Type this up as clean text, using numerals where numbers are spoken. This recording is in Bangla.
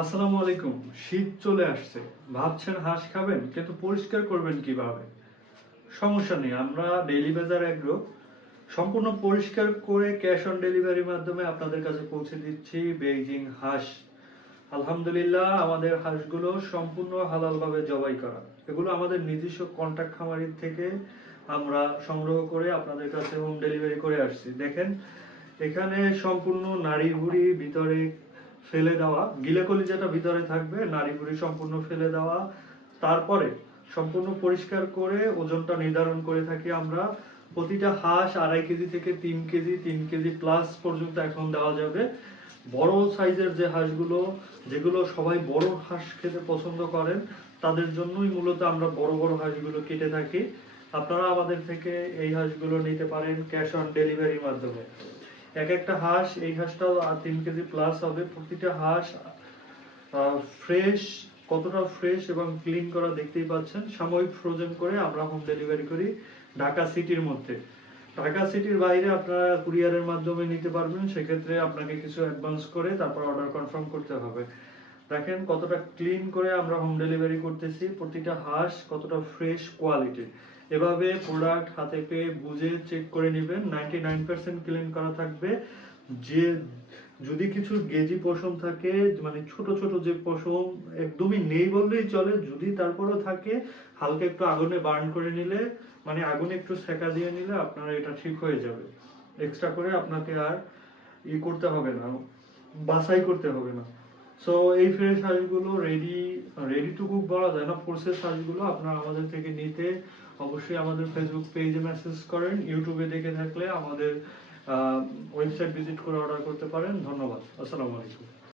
আসসালামু আলাইকুম। শীত চলে আসছে, ভাবছেন হাঁস খাবেন কিন্তু পরিষ্কার করবেন কিভাবে? সমস্যা নেই, আমরা ডেইলি বাজার এগ্রো সম্পূর্ণ পরিষ্কার করে ক্যাশ অন ডেলিভারির মাধ্যমে আপনাদের কাছে পৌঁছে দিচ্ছি বেইজিং হাঁস। আলহামদুলিল্লাহ, আমাদের হাঁসগুলো সম্পূর্ণ হালালভাবে জবাই করা। এগুলো আমাদের নিজস্ব কন্ট্রাক্ট খামারি থেকে আমরা সংগ্রহ করে আপনাদের কাছে হোম ডেলিভারি করে আসছি। দেখেন, এখানে সম্পূর্ণ নাড়ি ভুঁড়ি ভিতরে ফেলে দেওয়া, গিলে কলিজাটা ভিতরে থাকবে, নাড়ি ভুঁড়ি সম্পূর্ণ ফেলে দেওয়া। তারপরে সম্পূর্ণ পরিষ্কার করে ওজনটা নির্ধারণ করে থাকি আমরা। প্রতিটা হাঁস 2.5 কেজি থেকে 3 কেজি, 3 কেজি প্লাস পর্যন্ত এখন দেওয়া যাবে। বড় সাইজের যে হাঁসগুলো, যেগুলো সবাই বড় হাঁস খেতে পছন্দ করেন, তাদের জন্যই মূলত আমরা বড় বড় হাঁসগুলো কেটে থাকি। আপনারা আমাদের থেকে এই হাঁসগুলো নিতে পারেন ক্যাশ অন ডেলিভারির মাধ্যমে। এক একটা হাঁস, এই হাঁসটাও 3 কেজি প্লাস হবে। প্রতিটা হাঁস ফ্রেশ, কতটা ফ্রেশ এবং ক্লিন করা দেখতেই পাচ্ছেন। সাময়িক ফ্রোজেন করে আমরা হোম ডেলিভারি করি ঢাকা সিটির মধ্যে। ঢাকা সিটির বাইরে আপনারা কুরিয়ারের মাধ্যমে নিতে পারবেন, সেক্ষেত্রে আপনাকে কিছু অ্যাডভান্স করে তারপর অর্ডার কনফার্ম করতে হবে। দেখেন কতটা ক্লিন করে আমরা হোম ডেলিভারি করতেছি, প্রতিটা হাঁস কতটা ফ্রেশ কোয়ালিটির। এভাবে প্রোডাক্ট হাতে পেয়ে বুঝে চেক করে নেবেন, 99% ক্লিন করা থাকবে। যে যদি কিছু গেজি পশম থাকে, মানে ছোট ছোট যে পশম একদমই নেই বললেই চলে, যদি তারপরেও থাকে হালকা একটু আগুনে বার্ন করে নিলে, মানে আগুনে একটু সেকা দিয়ে নিলে আপনার এটা ঠিক হয়ে যাবে। এক্সট্রা করে আপনাকে আর করতে হবে না, বাছাই করতে হবে না। সো এই ফ্রেশ হাঁসগুলো রেডি টু কুক বলা যায় না, প্রসেস হাঁসগুলো আপনারা আমাদের থেকে নিতে অবশ্যই আমাদের ফেসবুক পেজে মেসেজ করেন। ইউটিউবে দেখে থাকলে আমাদের ওয়েবসাইট ভিজিট করে অর্ডার করতে পারেন। ধন্যবাদ। আসসালামু আলাইকুম।